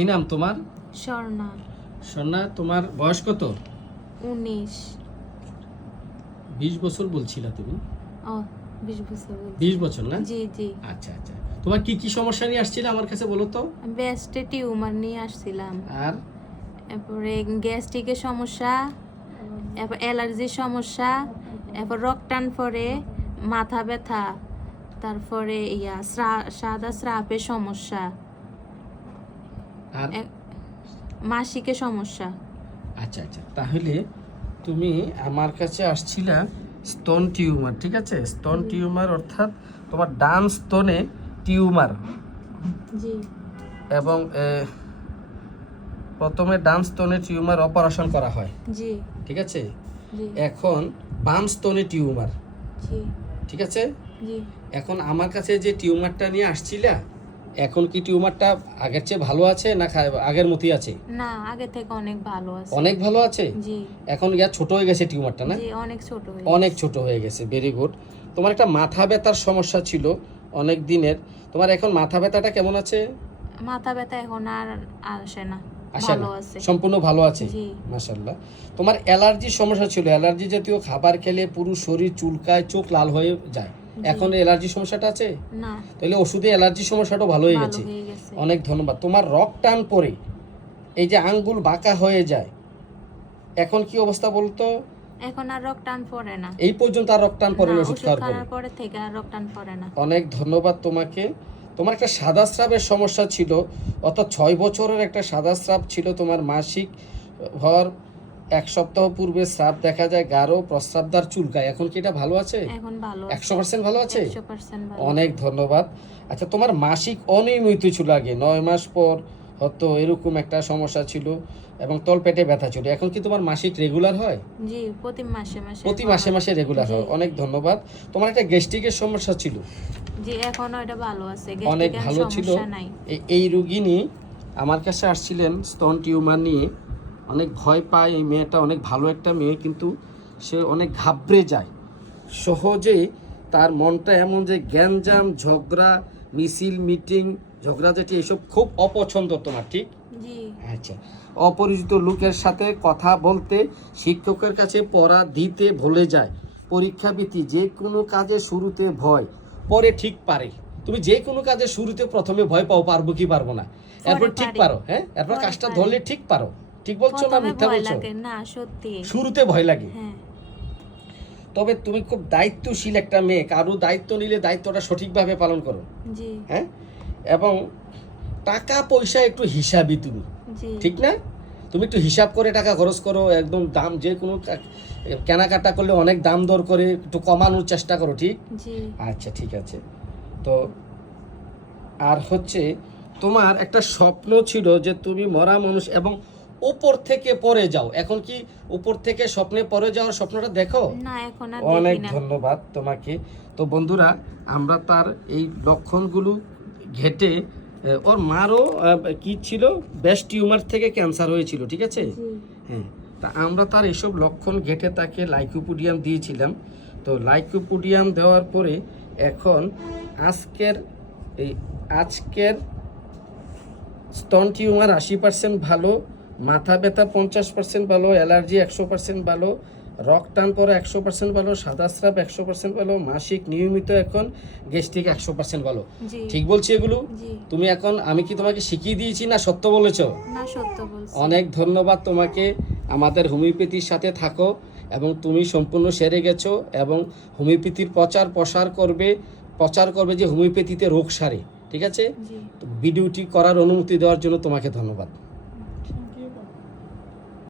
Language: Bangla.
কি নাম তোমার? স্বর্ণা। স্বর্ণা, তোমার বয়স কত? 19। 20 বছর বলছিলা তুমি? ও 20 বছর বলছি। 20 বছর না? জি জি। আচ্ছা আচ্ছা, তোমার কি কি সমস্যা নিয়ে আসছিলে আমার কাছে বলো তো? ব্রেস্টে টিউমার নিয়ে আসছিলাম, আর এরপরে গ্যাস্ট্রিকের সমস্যা, এরপর অ্যালার্জির সমস্যা, এরপর রক্তান পরে, মাথা ব্যথা, তারপরে সাদা স্রাবের সমস্যা, আর মাসিকের সমস্যা। আচ্ছা আচ্ছা, তাহলে তুমি আমার কাছে আসছিলা স্তন টিউমার, ঠিক আছে? স্তন টিউমার অর্থাৎ তোমার ডান স্তনে টিউমার, জি। এবং প্রথমে ডান স্তনে টিউমার অপারেশন করা হয়, জি ঠিক আছে? জি এখন বাম স্তনে টিউমার, জি ঠিক আছে? জি। এখন আমার কাছে যে টিউমারটা নিয়ে আসছিলা, এখন কি টিউমারটা আগের চেয়ে ভালো আছে না আগের মতোই আছে? না, আগে থেকে অনেক ভালো আছে। অনেক ভালো আছে? জি এখন ছোট হয়ে গেছে টিউমারটা, না? জি, অনেক ছোট হয়ে অনেক ছোট হয়ে গেছে, ভেরি গুড। তোমার একটা মাথা ব্যথার সমস্যা ছিল অনেক দিনের, তোমার এখন মাথা ব্যথাটা কেমন আছে? মাথা ব্যথা এখন আর আসে না, আসে ভালো না, আছে। সম্পূর্ণ ভালো আছে, জি। মাশাআল্লাহ। তোমার অ্যালার্জির সমস্যা ছিল, অ্যালার্জি জাতীয় খাবার খেলে পুরো শরীর চুলকায়, চোখ লাল হয়ে যায়, এখন অ্যালার্জির সমস্যাটা আছে? না, তাহলে ওষুধে অ্যালার্জির সমস্যাটা ভালো হয়ে ভালো গেছে, হয়ে গেছে। অনেক ধন্যবাদ। তোমার রক টান পরে এই যে আঙ্গুল বাঁকা হয়ে যায়, এখন কি অবস্থা বলতো? এখন আর রক্তটান পড়ে না। এই পর্যন্ত আর রক টান পরে না, না ওষুধ ওষুধ খাওয়ার খাওয়ার পরে? পরে থেকে আর রক্তটান পড়ে না। অনেক ধন্যবাদ তোমাকে। তোমার একটা সাদা স্রাবের সমস্যা ছিল, অর্থাৎ 6 বছরের একটা সাদা স্রাব ছিল। তোমার মাসিক হওয়ার 1 সপ্তাহ পূর্বে স্রাব দেখা যায়, গাঢ় প্রস্রাবদার চুলকায়, এখন কি এটা ভালো আছে? এখন ভালো আছে। 100% ভালো আছে? 100% ভালো। অনেক ধন্যবাদ। আচ্ছা, তোমার মাসিক অনিয়মিত ছিল আগে, 9 মাস পর হতো, এরকম একটা সমস্যা ছিল, এবং তলপেটে ব্যথা ছিল, এখন কি তোমার মাসিক রেগুলার হয়? জি, প্রতি মাসে মাসে। প্রতি মাসে মাসে রেগুলার হয়, অনেক ধন্যবাদ। তোমার একটা গ্যাস্ট্রিকের সমস্যা ছিল, জি, এখনো এটা ভালো আছে, অনেক গ্যাস্ট্রিকের ভালো ছিল। সমস্যা নাই। এই রুগিনী আমার কাছে আসছিলেন স্তন টিউমার নিয়ে, অনেক ভয় পায়। এই মেয়েটা অনেক ভালো একটা মেয়ে, কিন্তু সে অনেক ঘাবড়ে যায় সহজে। তার মনটা এমন যে গ্যাঞ্জাম, ঝগড়া, মিছিল, মিটিং, ঝগড়াঝাটি এসব খুব অপছন্দ তোমার, ঠিক? জি আচ্ছা, অপরিচিত লোকের সাথে কথা বলতে, শিক্ষকের কাছে পড়া দিতে ভুলে যায়, পরীক্ষা ভীতি, যে কোনো কাজে শুরুতে ভয়, পরে ঠিক পারে। তুমি যে কোনো কাজে শুরুতে প্রথমে ভয় পাও, পারবো কি পারবো না, এরপর ঠিক পারো। হ্যাঁ, এরপর কাজটা ধরলে ঠিক পারো। ঠিক বলছো না মিথ্যা বলছো? না, সত্যি শুরুতে ভয় লাগে, হ্যাঁ। তবে তুমি খুব দায়িত্বশীল একটা মেয়ে, কারো দায়িত্ব নিলে দায়িত্বটা সঠিকভাবে পালন করো। জি হ্যাঁ, এবং টাকা পয়সা একটু হিসাবই তুমি, জি। ঠিক না? তুমি একটু হিসাব করে টাকা খরচ করো, একদম দাম, যে কোনো কেনাকাটা করলে অনেক দাম দর করে একটু কমানোর চেষ্টা করো, ঠিক? জি আচ্ছা, ঠিক আছে। তো আর হচ্ছে, তোমার একটা স্বপ্ন ছিল যে তুমি মরা মানুষ এবং উপর থেকে পড়ে যাও, এখন কি উপর থেকে স্বপ্নে পড়ে যাওয়ার স্বপ্নটা দেখো? না, এখন আর অনেক দেখি না। ধন্যবাদ তোমাকে। তো বন্ধুরা, আমরা তার এই লক্ষণগুলো ঘেটে, ওর মারও কি ছিল, ব্রেস্ট টিউমার থেকে ক্যান্সার হয়েছিল, ঠিক আছে? জি হ্যাঁ, তা আমরা তার এসব লক্ষণ ঘেটে তাকে লাইকোপোডিয়াম দিয়েছিলাম। তো লাইকোপোডিয়াম দেওয়ার পরে এখন আজকের স্তন টিউমার 80% ভালো, মাথা ব্যথা 50% ভালো, অ্যালার্জি 100% ভালো, রক্তটান পরে 100% ভালো, সাদা স্রাব 100% ভালো, মাসিক নিয়মিত, এখন গ্যাস্ট্রিক 100% ভালো। জি ঠিক বলছি এগুলো? জি। তুমি এখন, আমি কি তোমাকে শিখিয়ে দিয়েছি না সত্য বলেছো? না, সত্য বলছি। অনেক ধন্যবাদ তোমাকে। আমাদের হোমিওপ্যাথির সাথে থাকো, এবং তুমি সম্পূর্ণ সেরে গেছো, এবং হোমিওপ্যাথির প্রচার করবে যে হোমিওপ্যাথিতে রোগ সারে, ঠিক আছে? জি। তো ভিডিওটি করার অনুমতি দেওয়ার জন্য তোমাকে ধন্যবাদ।